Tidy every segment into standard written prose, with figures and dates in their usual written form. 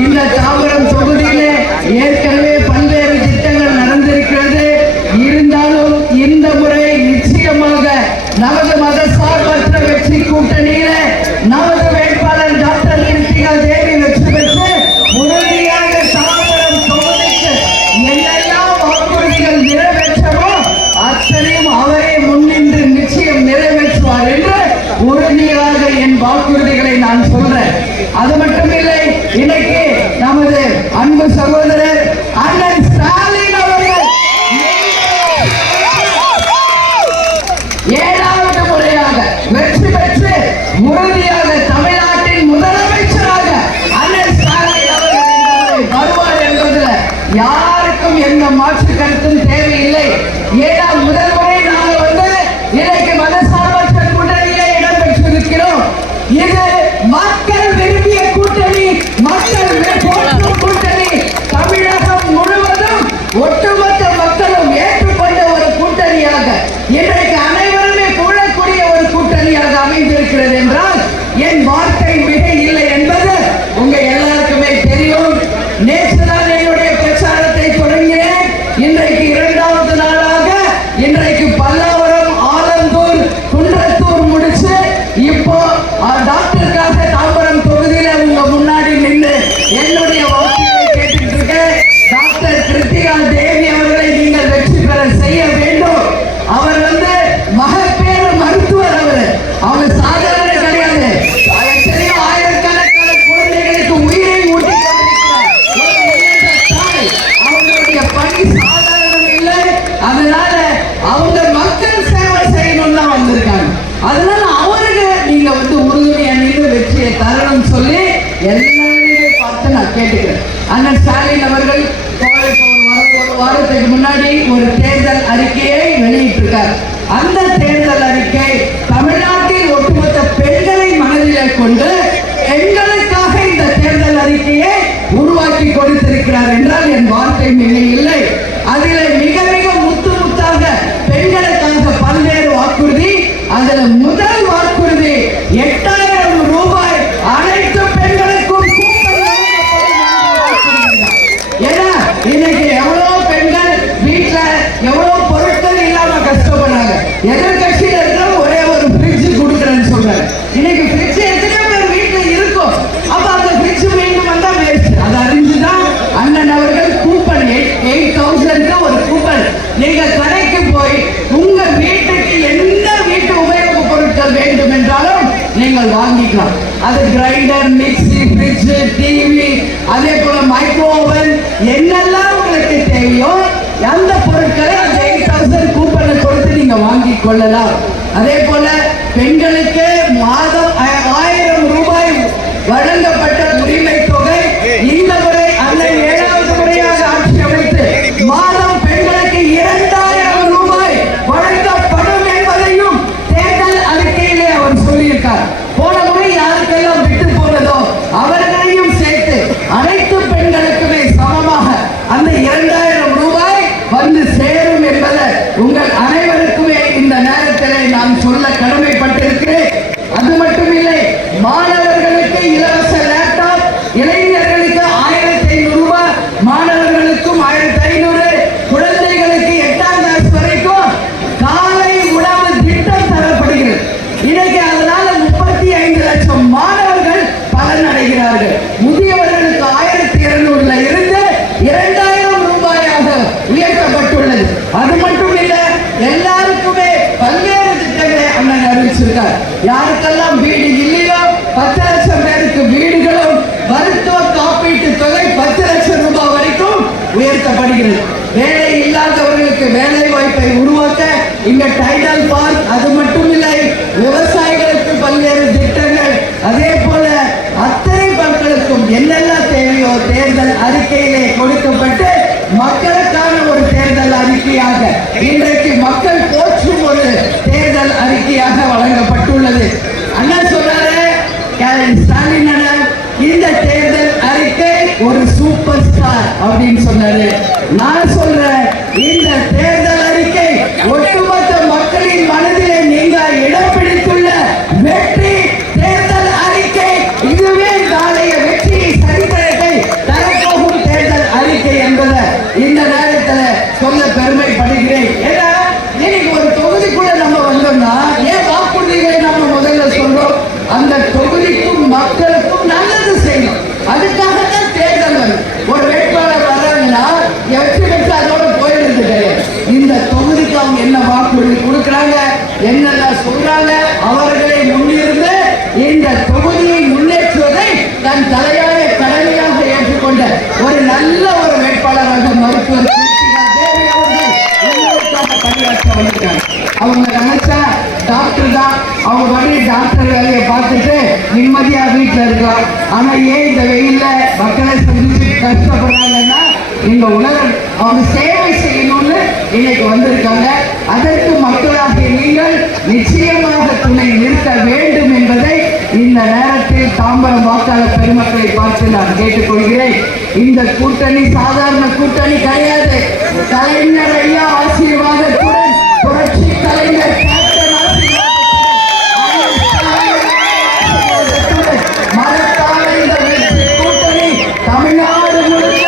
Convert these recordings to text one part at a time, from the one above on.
இந்த தாம்பரம் தொகுதியிலே ஏற்கனவே பல்வேறு திட்டங்கள் நடந்திருக்கிறது. இருந்தாலும் இந்த முறை நிச்சயமாக நமது மதசார்பற்ற வெற்றி கூட்டணியில நமது வேட்பாளர் டாக்டர் கிருத்திகா தேவி வெற்றி பெற்று உறுதியாக தாம்பரம் தொகுதிக்கு என்னெல்லாம் வாக்குறுதிகள் நிறைவேற்றவோ அத்தனையும் அவரே முன்னின்று நிச்சயம் நிறைவேற்றுவார் என்று உறுதியாக என் வாக்குறுதிகளை நான் சொல்றேன். அது மட்டுமில்லை, இன்னைக்கு நமது அன்பு சகோதரர் அண்ணன் ஸ்டாலின் அவர்கள் 7வது முறையாக வெற்றி பெற்று உறுதியாக தமிழ்நாட்டின் முதலமைச்சராக அண்ணன் ஸ்டாலின் அவர்கள் வருவார் என்பதில் யாருக்கும் எந்த மாற்று கருத்தும் தேவையில்லை. ஏன்னா முதல் முறை நாங்கள் இன்னைக்கு மதசார்பற்ற கூட்டணியிலே இடம் பெற்றிருக்கிறோம். இது மக்கள் விரும்பிய கூட்டணி, மக்கள் போற்றும் கூட்டணி. தமிழகம் முழுவதும் ஒட்டுமொத்த மக்களும் ஏற்றுக்கொண்ட ஒரு கூட்டணியாக இன்றைக்கு அனைவருமே கூடக்கூடிய ஒரு கூட்டணியாக அமைந்திருக்கிறது என்றால் என் வார்த்தை மிக இல்லை என்பது உங்க எல்லாருக்குமே தெரியும். நேற்று தான் என்னுடைய பிரச்சாரத்தை தொடங்கினேன். இன்றைக்கு 2வது நாளாக இன்றைக்கு பல்லாவரம், ஆலந்தூர், குன்றத்தூர் முடிச்சு இப்போ டாக்டருக்காக தாம்பரம் தொகுதியில உங்க முன்னாடி நின்று என்னுடைய வாக்குகளை கேட்டுட்டு இருக்க டாக்டர் கிருத்திகா தேவி அவர்களை நீங்கள் வெற்றி பெற செய்ய வேண்டும். அவர் மகப்பேறு மருத்துவர். அவங்க சாதாரண கிடையாது. எத்தனையோ ஆயிரக்கணக்கான குழந்தைகளுக்கு உயிரை ஊட்டி தாய். அவங்களுடைய பணி சாதாரணம் இல்லை. அதனால அவங்க மக்கள் சேவை செய்யணும் தான் வந்திருக்காங்க. அதனால அவருக்கு நீங்க உறுதுணையா நின்று வெற்றியை தரணும் சொல்லி எல்லாருமே பார்த்து நான் கேட்டுக்கிறேன். அண்ணன் ஸ்டாலின் அவர்கள் ஒரு வாரத்துக்கு முன்னாடி ஒரு தேர்தல் அறிக்கையை வெளியிட்டிருக்கார். அந்த தேர்தல் அறிக்கை தமிழ்நாட்டில் ஒட்டுமொத்த பெண்களை மனதிலே கொண்டு பெண்களுக்காக இந்த தேர்தல் அறிக்கையை உருவாக்கி கொடுத்திருக்கிறார் என்றால் என் வார்த்தை மிக இல்லை. அதில் மிக மிக முத்து முத்தாக பெண்களுக்காக பல்வேறு வாக்குறுதி. அதில் முதல் வாக்குறுதி 8000 ரூபாய் அனைத்து பெண்களுக்கும் ஏன்னா இன்னைக்கு எவ்வளவு பெண்கள் வீட்டுல எவ்வளவு பொருட்கள் இல்லாம கஷ்டப்படுறாங்க. எதிர்கட்சியில இருக்கிற ஒரே ஒரு ஃப்ரிட்ஜ் கொடுக்குறேன்னு சொல்றாங்க. இன்னைக்கு ஃப்ரிட்ஜ் எத்தனையோ பேர் வீட்டுல இருக்கும். அப்ப அந்த ஃப்ரிட்ஜ் மீண்டும் வந்தா வேஸ்ட். அதை அறிஞ்சுதான் அண்ணன் அவர்கள் கூப்பன் 8000 ஒரு கூப்பன். நீங்க கடைக்கு போய் உங்க வீட்டுக்கு எந்த வீட்டு உபயோக பொருட்கள் வேண்டும் என்றாலும் நீங்கள் வாங்கிக்கலாம். அது கிரைண்டர், மிக்சி, ஃப்ரிட்ஜ், டிவி, அதே போல மைக்ரோ ஓவன், என்னெல்லாம் உங்களுக்கு தேவையோ அந்த பொருட்களை அந்த 8000 கூப்பனை கொடுத்து நீங்க வாங்கி கொள்ளலாம். அதே போல பெண்களுக்கு மாதம் 1000 ரூபாய் வழங்கப்பட்ட உரிமை தொகை இந்த முறை அந்த 7வது முறையாக ஆட்சி அமைத்து மாதம் பெண்களுக்கு 2000 ரூபாய் வழங்கப்படும் என்பதையும் தேர்தல் அறிக்கையிலே அவர் சொல்லியிருக்கார். போன முறை யாருக்கெல்லாம் விட்டு போனதோ அவர்களையும் சேர்த்து அனைத்து பெண்களுக்குமே சமமாக அந்த 2000 ரூபாய் சேரும் என்பதை உங்கள் அனைவருக்குமே இந்த நேரத்தில் நான் சொல்ல கடமைப்பட்டிருக்கிறேன். அது மட்டுமில்லை, மாணவர்களுக்கு இலவச லேப்டாப், இளைஞர்களுக்கு 1500 ரூபாய், மாணவர்களுக்கும் 1500, குழந்தைகளுக்கு 8ஆம் கிளாஸ் வரைக்கும் காலை உணவு திட்டம் தரப்படுகிறது. இன்னைக்கு அதனால 35 லட்சம் மாணவர்கள் பலனடைகிறார்கள். முதியவர்களுக்கு 1200 இருந்து 2000 ரூபாயாக உயர்த்தப்பட்டுள்ளது. அது மட்டும் இல்ல, எல்லாருக்குமே பல்வேறு திட்டங்களை அண்ணன் அறிவிச்சிருக்கார். யாருக்கெல்லாம் வீடு இல்லையோ 10 லட்சம் பேருக்கு வீடுகளும், மருத்துவ காப்பீட்டு தொகை 10 லட்சம் ரூபாய் வரைக்கும் உயர்த்தப்படுகிறது. வேலை இல்லாதவர்களுக்கு வேலை வாய்ப்பை உருவாக்க இங்க டைடல் பார்க், அது மட்டும் இல்லை, விவசாயிகளுக்கு பல்வேறு திட்டங்கள், அதே போல அத்தனை மக்களுக்கும் என்னெல்லாம் தேவையோ தேர்தல் அறிக்கையிலே கொடுக்கப்பட்டு மக்களுக்கான ஒரு தேர்தல் அறிக்கையாக இன்றைக்கு மக்கள் போற்றும் ஒரு தேர்தல் அறிக்கையாக வழங்கப்பட்டுள்ளது. அண்ணா சொன்னாரு, ஸ்டாலின் அண்ணன், இந்த தேர்தல் அறிக்கை ஒரு சூப்பர் ஸ்டார் அப்படின்னு சொன்னாரு. நான் சொல்றேன், இந்த தேர்தல் அறிக்கை ஒட்டுமொத்த மக்களின் மனதிலே நீங்க இடம் பிடித்துள்ள வெற்றி தேர்தல் அறிக்கை. இதுவே நாளைய வெற்றி சரித்திரத்தை மக்களுக்கும் நல்லது செய்யணும். அதுக்காக தான் தேர்தல் வரும். ஒரு வேட்பாளர் வர்றாங்கன்னா வெற்றி பெற்று அதோட போயிடுறது கிடையாது. இந்த தொகுதிக்கு அவங்க என்ன வாக்குறுதி கொடுக்குறாங்க, என்னெல்லாம் சொல்றாங்க, அவர்களை முன்னிருந்து இந்த தொகுதியை முன்னேற்றுவதை தன் தலையாய கடமையாக ஏற்றுக்கொண்ட ஒரு நல்ல ஒரு வேட்பாளராக மருத்துவர் தேவி அவர்கள் பணியாற்ற வந்திருக்காங்க. அவங்க நினைச்சா டாக்டர் தான், அவங்க வழி டாக்டர் வேலையை பார்த்துட்டு நிம்மதியா வீட்டில் இருக்கலாம். ஆனா ஏன் இந்த வெயில்ல மக்களை சந்திச்சு கஷ்டப்படுறாங்கன்னா இந்த உலகம் அவங்க சேவை செய்யணும்னு இன்னைக்கு வந்திருக்காங்க. அதற்கு மக்களாகிய நீங்கள் நிச்சயமாக துணை நிறுத்த வேண்டும் என்பதை இந்த நேரத்தில் தாம்பரம் வாக்காளர் பெருமக்களை பார்த்து நான் கேட்டுக்கொள்கிறேன். இந்த கூட்டணி சாதாரண கூட்டணி கிடையாது. கலைஞர் ஐயா ஆசீர்வாதத்துடன் புரட்சி கலைஞர் மரத்தான இந்த வெற்றி கூட்டணி தமிழ்நாடு முழுக்க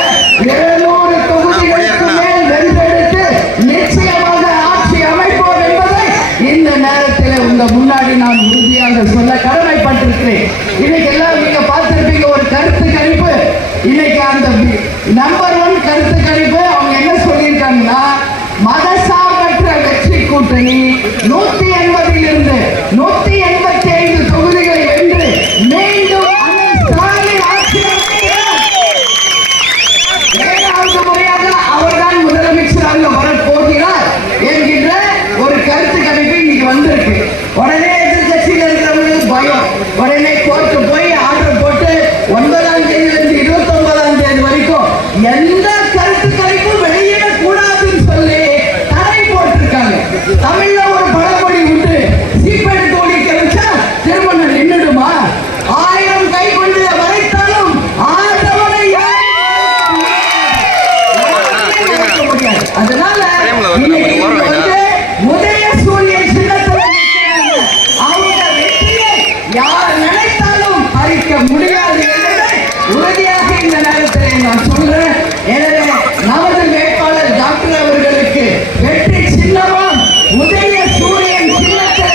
700 தொகுதிகளுக்கு மேல் வென்றெடுத்து நிச்சயமாக ஆட்சி அமைப்போம் என்பதை இந்த நேரத்தில் உங்க முன்னாடி நான் உறுதியாக சொல்ல கடமைப்பட்டிருக்கிறேன். இன்னைக்கு எல்லாம் நீங்க பார்த்திருப்பீங்க ஒரு கருத்து கணிப்பு. இன்னைக்கு அந்த நம்பர் 1 கருத்து கணிப்பு அவங்க என்ன சொல்லியிருக்காங்கன்னா, மதசார்பற்ற வெற்றி கூட்டணி 180 இருந்து 185 தொகுதிகளை வென்று மீண்டும் ஏழாவது முறையாக அவர்தான் முதலமைச்சராக வரப்போகிறார் என்கின்ற ஒரு கருத்து கணிப்பு இன்னைக்கு வந்திருக்கு. உடனே எதிர்கட்சியில் இருக்கிறவங்களுக்கு பயம். உடனே கோர்ட்டு போய் ஆர்டர் போட்டு 9ஆம் தேதியிலிருந்து 29ஆம் தேதி வரைக்கும் எந்த கருத்து கணிப்பும் வெளியிடக்கூடாதுன்னு சொல்லி தடை போட்டிருக்காங்க. தமிழ்ல ஒரு பழமொழி உண்டு, சீப்பெடுத்து ஒழிக்க வச்சா திருமணம் நின்றுடுமா? 1000 கை கொண்டு வரைத்தாலும் ஆதவனை அதனால இன்னைக்கு வந்து உதய சூரியன் சின்னத்தில் அவங்க வெற்றியை யார் நினைத்தாலும் பறிக்க முடியாது என்பதை உறுதியாக இந்த நேரத்தில் நான் சொல்றேன். எனவே நமது வேட்பாளர் டாக்டர் அவர்களுக்கு வெற்றி சின்னமும் உதய சூரியன் சின்னத்தை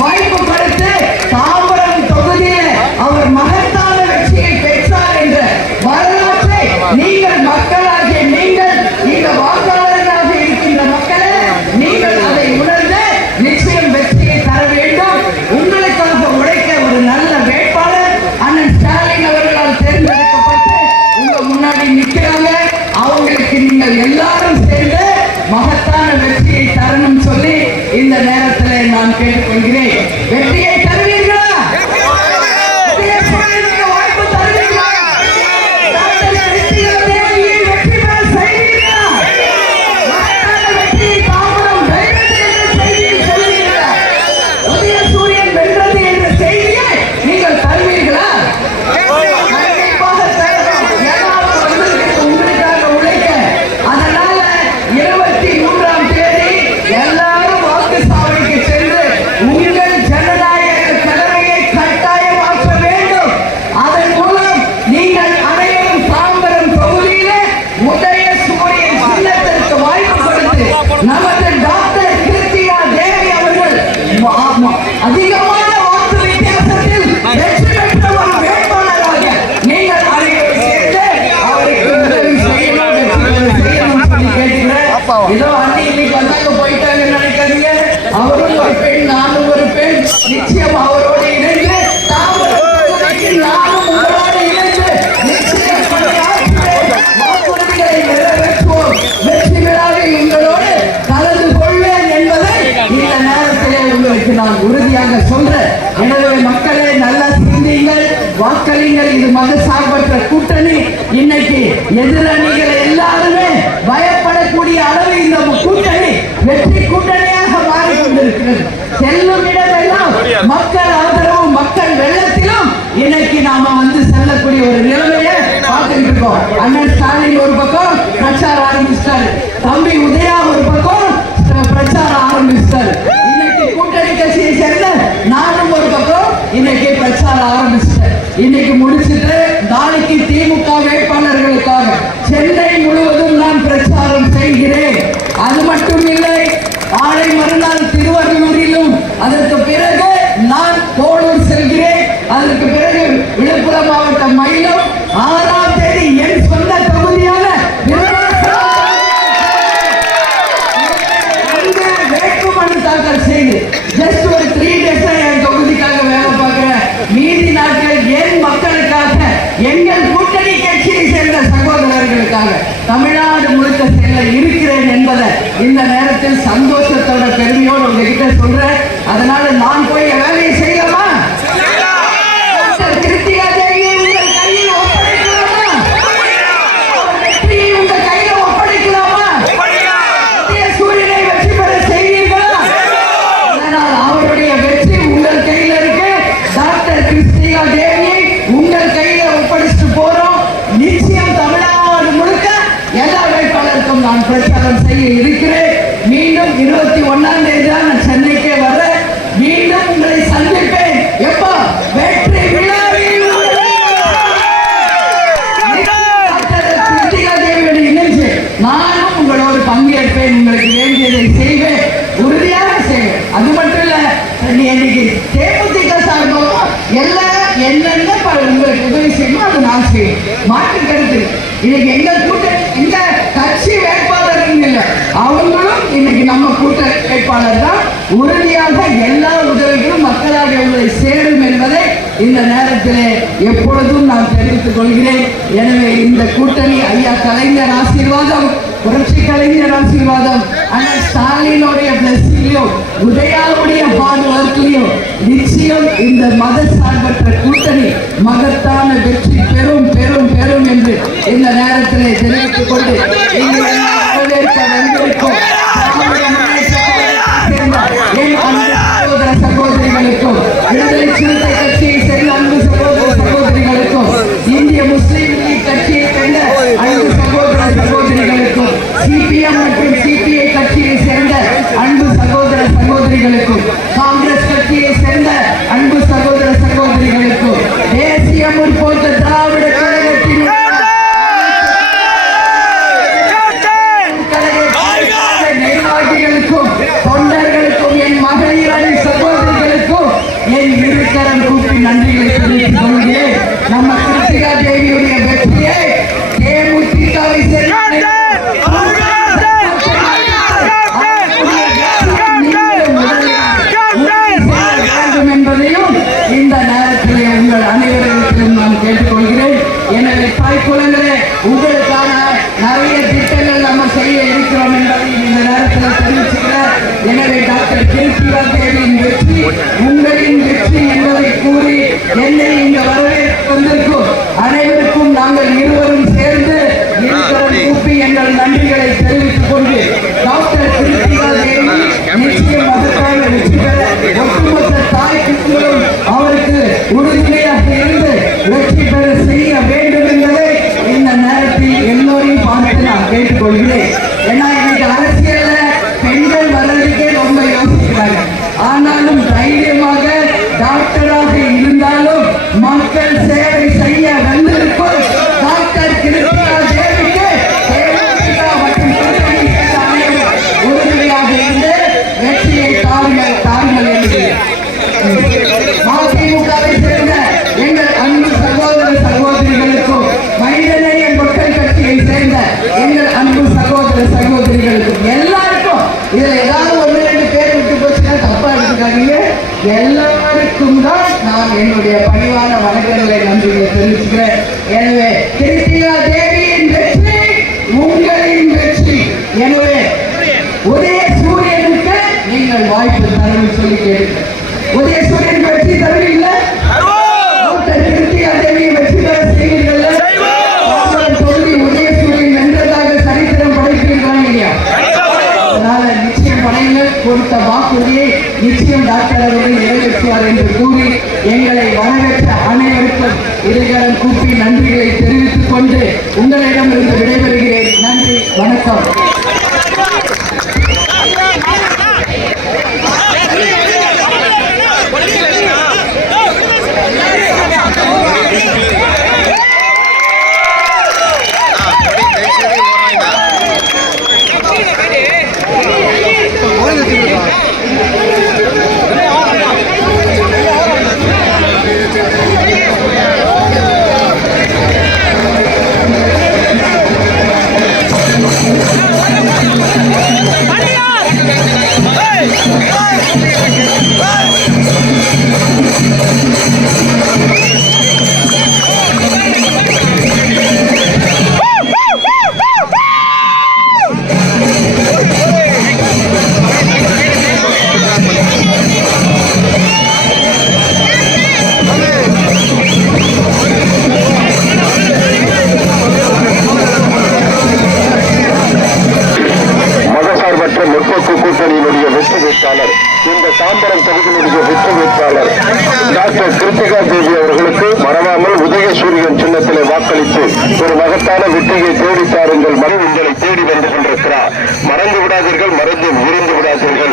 வாய்ப்பு கொடுத்து தாம்பரம் தொகுதியில் அவர் மகத்தான வெற்றியை பெற்றார் என்ற வரலாற்றை நீங்கள் மக்களாகிய நீங்கள் இந்த வாக்காளர்களாக இருக்கின்ற மக்களே நீங்கள் அதை உணர்ந்து நிச்சயம் வெற்றியை தர வேண்டும். உங்களுக்காக உழைக்க ஒரு நல்ல வேட்பாளர் அண்ணன் ஸ்டாலின் அவர்களால் தேர்ந்தெடுக்கப்பட்டு உங்க முன்னாடி நிற்கிறாங்க. அவங்களுக்கு நீங்கள் எல்லாரும் சேர்ந்து மகத்தான வெற்றியை தரணும் சொல்லி இந்த நேரத்தில் நான் கேட்டுக்கொள்கிறேன். வெற்றியை தருவீர்களா? வாய்ப்பு தருவீர்களா? டாக்டர் கிருத்திகா தேவியை வெற்றி பெற செய்வீர்களா? மகத்தான வெற்றியை தாம்பரம் வென்றது என்ற செய்தியை சொல்லுவீர்களா? உதய சூரியன் வென்றது என்ற செய்தியை நீங்கள் தருவீர்களா? கண்டிப்பாக தரணும். ஏதாவது வந்திருக்கு உங்களுக்காக உழைக்க. அதனால 23ஆம் தேதி எல்லாரும் வாக்குச்சாவடிக்கு சென்று உங்கள் ஜனநாயக கடமையை கட்டாயமாக்க வேண்டும். அதன் மூலம் நீங்கள் அனைவரும் தாம்பரம் தொகுதியிலே உதய சூரியன் சின்னத்திற்கு வாய்ப்பு கொடுத்து நமது டாக்டர் கிருத்திகா தேவி அவர்கள் அதிகமான வாக்கு வித்தியாசத்தில் வெற்றி பெற்ற ஒரு வேட்பாளராக நீங்கள் அனைவரும் சேர்ந்து அவருக்கு உதவி செய்யணும், வெற்றி செய்யணும் சொல்லி கேட்கிறேன். இதோ அண்ணி இன்னைக்கு வந்தாங்க போயிட்டாங்கன்னு நினைக்காதீங்க. அவரும் ஒரு பெண், நானும் ஒரு பெண். நிச்சயம் அவரோடு இணைந்து தாம்பரம் நானும் உங்களோடு இணைந்து நிச்சயம் வாக்குறுதிகளை நிறைவேற்றுவோம். வெற்றி விழாவில் உங்களோடு கலந்து கொள்வேன் என்பதை இந்த நேரத்திலே உங்களுக்கு நான் உறுதியாக சொல்றேன். எனவே மக்களே நல்லா சிந்தியுங்கள், வாக்களிங்கள். இது மதசார்பற்ற கூட்டணி. இன்னைக்கு எதிரணிகள் எல்லாருமே பயப்படக்கூடிய அளவு இந்த கூட்டணி வெற்றி கூட்டணியாக மாறிக்கொண்டிருக்கிறது. செல்லும் இடமெல்லாம் மக்கள் ஆதரவு, மக்கள் வெள்ளத்திலும் இன்னைக்கு நாம வந்து செல்லக்கூடிய ஒரு நிலைமையை பார்த்துட்டு இருக்கோம். அண்ணன் ஸ்டாலின் ஒரு பக்கம் பிரச்சாரம் ஆரம்பிச்சிட்டாரு, தம்பி உதயா ஒரு பக்கம் பிரச்சாரம் ஆரம்பிச்சிட்டாரு. இன்னைக்கு கூட்டணி கட்சியை சேர்ந்த நானும் ஒரு பக்கம் இன்னைக்கு பிரச்சாரம் ஆரம்பிச்சிட்டேன். இன்னைக்கு முடிச்சுட்டு நாளைக்கு திமுக வேட்பாளர்களுக்காக சென்னை முழுவதும் நான் பிரச்சாரம் செய்கிறேன். அது மட்டும் இல்லை, நாளை மறுநாள் திருவள்ளூரிலும், அதற்கு பிறகு நான் கோளூர் செல்கிறேன். அதற்கு பிறகு 6ஆம் தேதி என் சொந்த தொகுதியான வேட்புமனு தாக்கல் செய்து ஜஸ்ட் ஒரு 3 days என் தொகுதிக்காக வேலை பார்க்கிறேன். மீதி நாட்கள் என் மக்களுக்காக, எங்கள் கூட்டணி கட்சியை சேர்ந்த சகோதரர்களுக்காக தமிழ்நாடு முழுக்க செல்ல இருக்கிறேன் என்பதை இந்த நேரத்தில் சந்தோஷத்தோட பெருமையோடு உங்ககிட்ட சொல்றேன். அதனால நான் போய் வேலையை செய்யலாமா? கிருத்திகா தேவியை உங்கள் கையில் ஒப்படைக்கலாமா? வெற்றியை உங்கள் கையில் ஒப்படைக்கலாமா? சூரியனை வெற்றி பெற செய்வீர்களா? அதனால் அவருடைய வெற்றி உங்கள் கையில் இருக்கு. டாக்டர் கிருத்திகா தேவியை உங்கள் கையில ஒப்படைச்சிட்டு போறோம். நிச்சயம் தமிழ்நாடு முழுக்க எல்லா வேட்பாளருக்கும் நான் பிரச்சாரம் செய்ய இருக்கிறேன். மீண்டும் 21ஆம் தேதி தான் நான் சென்னைக்கே வர்றேன். மீண்டும் உங்களை சந்திப்பேன். எப்போ? வெற்றி விழாவில் கிருத்திகா தேவியோடு இணைஞ்சு நானும் உங்களோடு பங்கேற்பேன். உங்களுக்கு வேண்டியதை செய்வேன், உறுதியாக செய்வேன். அது மட்டும் இல்ல, இன்னைக்கு தேமுதிக சார்பாக எல்லாம் என்னென்ன உங்களுக்கு உதவி செய்யணும் அது நான் செய்வேன். மாற்று கருத்து இன்னைக்கு எங்கள் கூட்டணி எங்க கட்சி வேட்பாளர் இல்லை, அவங்களும் இன்னைக்கு நம்ம கூட்டணி வேட்பாளர் தான். உறுதியாக எல்லா உதவிகளும் மக்களாக உங்களை சேரும் என்பதை இந்த நேரத்திலே எப்பொழுதும் நான் தெரிவித்துக் கொள்கிறேன். எனவே இந்த கூட்டணி ஐயா கலைஞர் ஆசீர்வாதம், புரட்சி கலைஞர் ஆசீர்வாதம், ஆனால் ஸ்டாலினுடைய பிளஸிங்லையும் உதயாவுடைய பாதுகாப்புலையும் நிச்சயம் இந்த மத சார்பற்ற கூட்டணி மகத்தான வெற்றி பெறும் பெறும் பெறும் என்று இந்த நேரத்திலே தெரிவித்துக் கொண்டு வரவேற்க வந்திருக்கும் சகோதரிகளுக்கும், விடுதலை சிறுத்தை கட்சியை சேர்ந்த அன்பு சகோதர சகோதரிகளுக்கும், இந்திய முஸ்லீம் லீக் கட்சியை சேர்ந்த அன்பு சகோதர சகோதரிகளுக்கும், சிபிஎம் மற்றும் சிபிஐ கட்சியை சேர்ந்த அன்பு சகோதர சகோதரிகளுக்கும், காங்கிரஸ் கட்சியை சேர்ந்த அன்பு சகோதர சகோதரிகளுக்கும், தேசிய முற்போக்கு திராவிட கழகத்தின் நிர்வாகிகளுக்கும், தொண்டர்களுக்கும், என் மகளிர் அணி சகோதரிகளுக்கும் என் இருக்கரம் கூப்பி நன்றிகளை தெரிவித்துக் கொள்கிறேன். நம்ம கிருத்திகா தேவியுடைய வெற்றியை தேமுதிகவை சேர்ந்த என்பதையும் இந்த நேரத்திலே உங்கள் அனைவருக்கும் நான் கேட்டுக்கொள்கிறேன். எனவே தாய்க்குழந்தைகளே, உங்களுக்கான நிறைய திட்டங்கள் நம்ம செய்ய இருக்கிறோம் என்பதை இந்த நேரத்தில் தெரிவிச்சுக்கிறேன். எனவே டாக்டர் கிருத்திகா தேவியின் வெற்றி உங்களின் வெற்றி என்பதை கூறி என்னை இங்கு வரவேற்று வந்திருக்கும் அனைவருக்கும் நாங்கள் இருவரும் சேர்ந்து கூப்பி எங்கள் நன்றிகளை தெரிவித்துக் கொண்டு டாக்டர் கிருத்திகா தேவி நிச்சயம் மகத்தான வெற்றி பெற ஒட்டுமொத்த தாய் குடும்பங்களும் அவருக்கு உறுதுணையாக இருந்து வெற்றி பெற செய்ய வேண்டும் என்பதை இந்த நேரத்தில் எல்லோரையும் பார்த்து நான் கேட்டுக்கொள்கிறேன். ஏன்னா இன்னைக்கு அரசியல்ல பெண்கள் வர்றதுக்கே ரொம்ப யோசிக்கிறாங்க. ஆனாலும் தைரியமாக டாக்டராக இருந்தாலும் மக்கள் சேவை செய்ய வந்திருக்கும் டாக்டர் கிருத்திகா தேவிக்கு மற்றும் உறுதுணையாக இருந்து வெற்றியை தாருங்கள் என்று மதிமுகவை சேர்ந்த எங்கள் அன்பு சகோதர சகோதரிகளுக்கும், மனிதநேய மக்கள் கட்சியை சேர்ந்த எங்கள் அன்பு சகோதர சகோதரிகளுக்கும் எல்லாருக்கும், இதுல ஏதாவது 1-2 பேர் விட்டு போச்சுன்னா தப்பா எடுத்துக்காதீங்க. எல்லாருக்கும் தான் நான் என்னுடைய பணிவான வணக்கங்களை நன்றிகளை தெரிவிச்சுக்கிறேன். எனவே கிருத்திகா தேவியின் வெற்றி உங்களின் வெற்றி. எனவே உதய சூரியனுக்கு நீங்கள் வாய்ப்பு தரணும் சொல்லி கேட்கிறேன். உதய சூரியன் வெற்றி தருவீங்க, கிருத்திகா தேவியை வெற்றி பெற செய்வீர்கள். சொல்லி உதய சூரியன் வென்றதாக சரித்திரம் படைப்பீர்கள் இல்லையா? அதனால நிச்சயம் படையினர் கொடுத்த வாக்குறுதியை நிச்சயம் டாக்டர் அவர்கள் நிறைவேற்றுவார் என்று கூறி எங்களை வரவேற்ற அனைவருக்கும் இருகரம் கூப்பி நன்றிகளை தெரிவித்துக் கொண்டு உங்களிடமிருந்து விடைபெறுகிறேன். நன்றி, வணக்கம். வாக்களித்து ஒரு மகத்தான வெற்றியை தேடி தாருங்கள். மறு உங்களை தேடி வந்து கொண்டிருக்கிறார். மறந்து விடாதீர்கள், மறந்து விருந்து விடாதீர்கள்.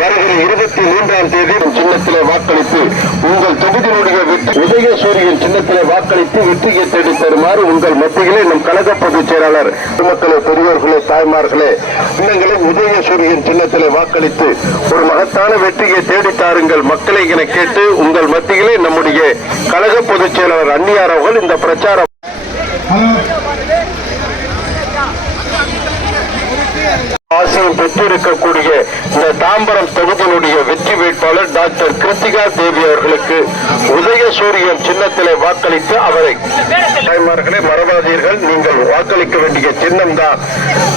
வருகிற 23ஆம் தேதி சின்னத்திலே வாக்களித்து உங்கள் தொகுதியினுடைய உதயசூரியன் சின்னத்திலே வாக்களித்து வெற்றியை தேடி தருமாறு உங்கள் மத்தியிலே நம் கழக பொதுச் செயலாளர் மக்களே, பெரியோர்களே, தாய்மார்களே, இன்னங்களே உதயசூரியன் சின்னத்திலே வாக்களித்து ஒரு மகத்தான வெற்றியை தேடி தாருங்கள் மக்களை என கேட்டு உங்கள் மத்தியிலே நம்முடைய கழக பொதுச் செயலாளர் அன்னியார் அவர்கள் இந்த பிரச்சாரம் ஆசையும் பெற்றிருக்கக்கூடிய இந்த தாம்பரம் தொகுதியினுடைய வெற்றி வேட்பாளர் டாக்டர் கிருத்திகா தேவி அவர்களுக்கு உதயசூரியன் சின்னத்திலே வாக்களித்து அவரை தாய்மார்களே மறவாதீர்கள், நீங்கள் வாக்களிக்க வேண்டிய சின்னம் தான்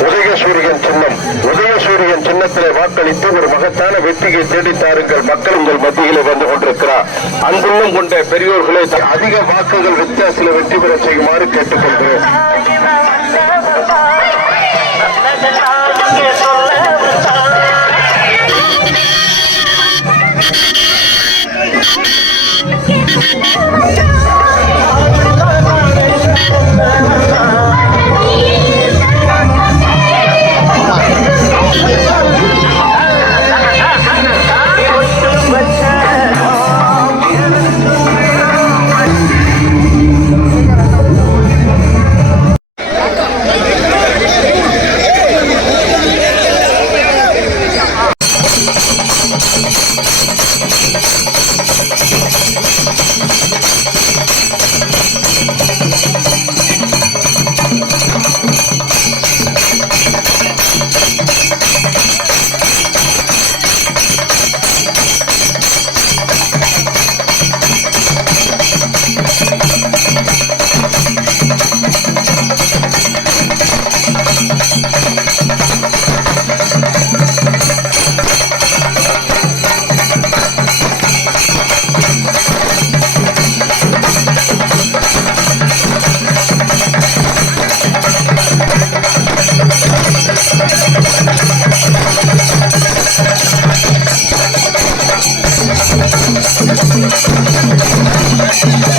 உதயசூரியன் சின்னம். உதயசூரியன் சின்னத்திலே வாக்களித்து ஒரு மகத்தான வெற்றியை தேடி தாருங்கள் மக்கள் உங்கள் மத்தியிலே வந்து கொண்டிருக்கிறார். அன்புள்ளம் கொண்ட பெரியோர்களே, அதிக வாக்குகள் வித்தியாசத்தில் வெற்றி பெற செய்யுமாறு கேட்டுக்கொள்கிறேன். Thank you.